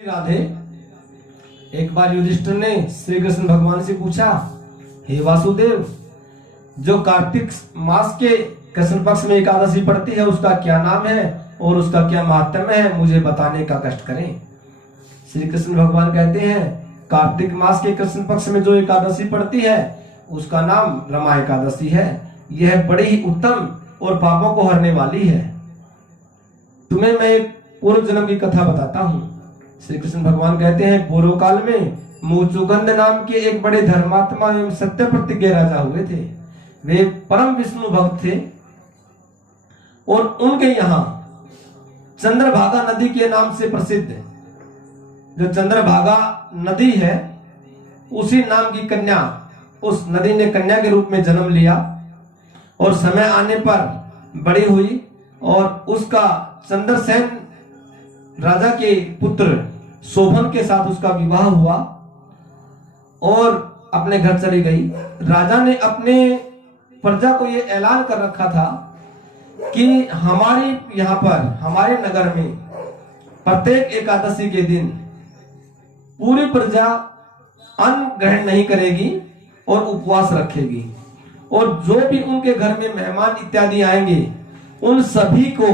राधे। एक बार युधिष्ठिर ने श्री कृष्ण भगवान से पूछा, हे वासुदेव, जो कार्तिक मास के कृष्ण पक्ष में एकादशी पड़ती है उसका क्या नाम है और उसका क्या महात्म्य है, मुझे बताने का कष्ट करें। श्री कृष्ण भगवान कहते हैं, कार्तिक मास के कृष्ण पक्ष में जो एकादशी पड़ती है उसका नाम रमा एकादशी है। यह बड़ी ही उत्तम और पापों को हरने वाली है। तुम्हें मैं एक पूर्व जन्म की कथा बताता हूँ। श्री कृष्ण भगवान कहते हैं, पूर्व काल में मुचुकुंद नाम के एक बड़े धर्मात्मा एवं सत्य प्रतिज्ञ राजा हुए थे। वे परम विष्णु भक्त थे और उनके यहाँ चंद्रभागा नदी के नाम से प्रसिद्ध है। जो चंद्रभागा नदी है उसी नाम की कन्या, उस नदी ने कन्या के रूप में जन्म लिया और समय आने पर बड़ी हुई और उसका चंद्रसेन राजा के पुत्र शोभन के साथ उसका विवाह हुआ और अपने घर चली गई। राजा ने अपने प्रजा को यह ऐलान कर रखा था कि हमारे यहाँ पर, हमारे नगर में प्रत्येक एकादशी के दिन पूरी प्रजा अन्न ग्रहण नहीं करेगी और उपवास रखेगी और जो भी उनके घर में मेहमान इत्यादि आएंगे उन सभी को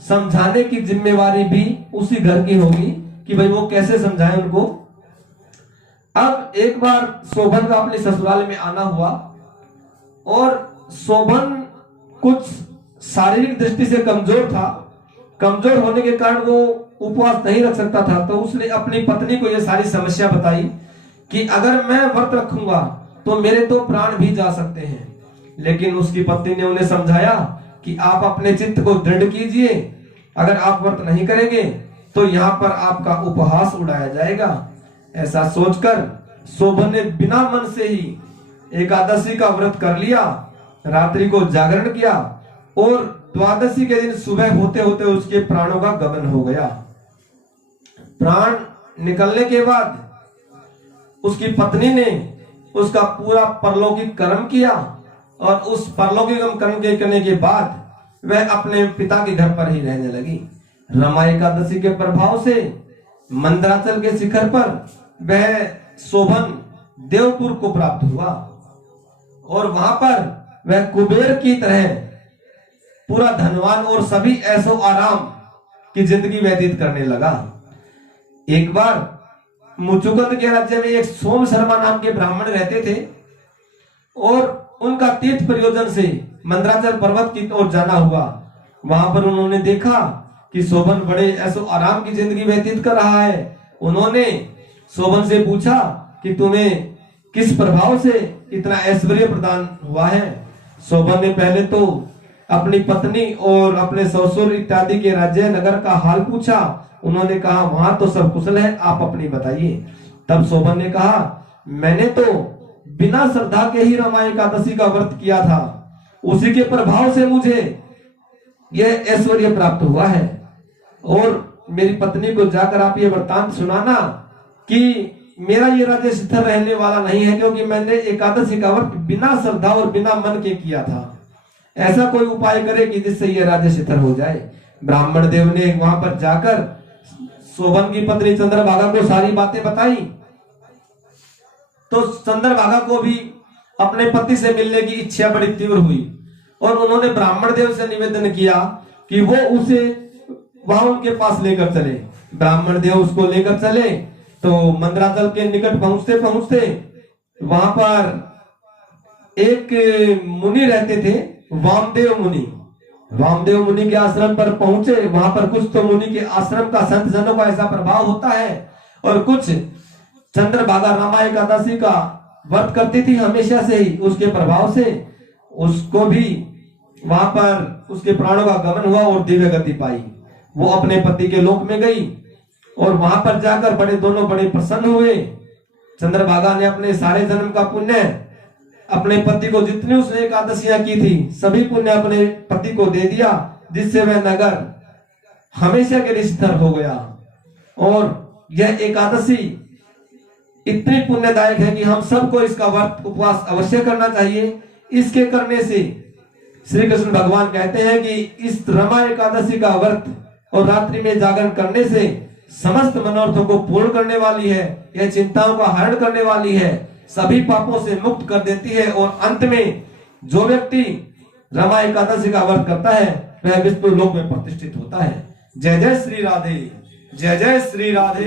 समझाने की जिम्मेवारी भी उसी घर की होगी कि भाई वो कैसे समझाएं उनको। अब एक बार शोभन का अपने ससुराल में आना हुआ और शोभन कुछ शारीरिक दृष्टि से कमजोर था। कमजोर होने के कारण वो उपवास नहीं रख सकता था, तो उसने अपनी पत्नी को यह सारी समस्या बताई कि अगर मैं व्रत रखूंगा तो मेरे तो प्राण भी जा सकते हैं। लेकिन उसकी पत्नी ने उन्हें समझाया कि आप अपने चित्त को दृढ़ कीजिए, अगर आप व्रत नहीं करेंगे तो यहाँ पर आपका उपहास उड़ाया जाएगा। ऐसा सोचकर शोभन ने बिना मन से ही एकादशी का व्रत कर लिया, रात्रि को जागरण किया और द्वादशी के दिन सुबह होते होते उसके प्राणों का गमन हो गया। प्राण निकलने के बाद उसकी पत्नी ने उसका पूरा परलौकिक कर्म किया और उस परलौकिक कर्म के करने के बाद वह अपने पिता के घर पर ही रहने लगी। रमा एकादशी के प्रभाव से मंदराचल के शिखर पर वह शोभन देवपुर को प्राप्त हुआ और वहां पर वह कुबेर की तरह पूरा धनवान और सभी ऐसो आराम की जिंदगी व्यतीत करने लगा। एक बार मुचुकुंद के राज्य में एक सोम शर्मा नाम के ब्राह्मण रहते थे और उनका तीर्थ प्रयोजन से मंदराचल पर्वत की ओर जाना हुआ। वहां पर उन्होंने देखा कि शोभन बड़े ऐसो आराम की जिंदगी व्यतीत कर रहा है। उन्होंने शोभन से पूछा कि तुम्हें किस प्रभाव से इतना ऐश्वर्य प्रदान हुआ है। शोभन ने पहले तो अपनी पत्नी और अपने ससुर इत्यादि के राज्य नगर का हाल पूछा। उन्होंने कहा वहां तो सब कुशल है, आप अपनी बताइए। तब शोभन ने कहा, मैंने तो बिना श्रद्धा के ही रमा एकादशी का व्रत किया था, उसी के प्रभाव से मुझे यह ऐश्वर्य प्राप्त हुआ है। और मेरी पत्नी को जाकर आप ये वृत्तांत सुनाना कि मेरा ये राज्य शिथिर रहने वाला नहीं है, क्योंकि मैंने एकादशी का व्रत बिना श्रद्धा और बिना मन के किया था। ऐसा कोई उपाय करे कि जिससे ये राज्य शिथिर हो जाए। ब्राह्मण देव ने वहां पर जाकर शोभन की पत्नी चंद्रभागा को सारी बातें बताई तो चंद्रभागा को भी अपने पति से मिलने की इच्छा बड़ी तीव्र हुई और उन्होंने ब्राह्मण देव से निवेदन किया कि वो उसे वहां उनके पास लेकर चले। ब्राह्मण देव उसको लेकर चले तो मंदराचल के निकट पहुंचते पहुंचते वहां पर एक मुनि रहते थे, वामदेव मुनि। वामदेव मुनि के आश्रम पर पहुंचे। वहां पर कुछ तो मुनि के आश्रम का संत जनों का ऐसा प्रभाव होता है और कुछ चंद्रभागा रमा एकादशी का व्रत करती थी हमेशा से ही, उसके प्रभाव से उसको भी वहां पर उसके प्राणों का गमन हुआ और दिव्य गति पाई। वो अपने पति के लोक में गई और वहां पर जाकर दोनों बड़े प्रसन्न हुए। चंद्रभागा ने अपने सारे जन्म का पुण्य अपने पति को, जितनी उसने एकादशियां की थी सभी पुण्य अपने पति को दे दिया, जिससे वह नगर हमेशा के लिए स्थिर हो गया। और यह एकादशी इतनी पुण्यदायक है कि हम सबको इसका व्रत उपवास अवश्य करना चाहिए। इसके करने से श्री कृष्ण भगवान कहते हैं कि इस रमा एकादशी का व्रत और रात्रि में जागरण करने से समस्त मनोरथों को पूर्ण करने वाली है, यह चिंताओं का हरण करने वाली है, सभी पापों से मुक्त कर देती है और अंत में जो व्यक्ति रमा एकादशी का व्रत करता है वह विष्णु लोक में प्रतिष्ठित होता है। जय जय श्री राधे, जय जय श्री राधे।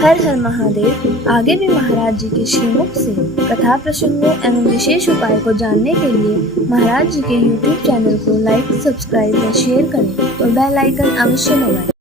हर हर महादेव। आगे भी महाराज जी के श्रीमुख से कथा प्रसंगों एवं विशेष उपाय को जानने के लिए महाराज जी के YouTube चैनल को लाइक, सब्सक्राइब व शेयर करें और बेल आइकन अवश्य दबाएं।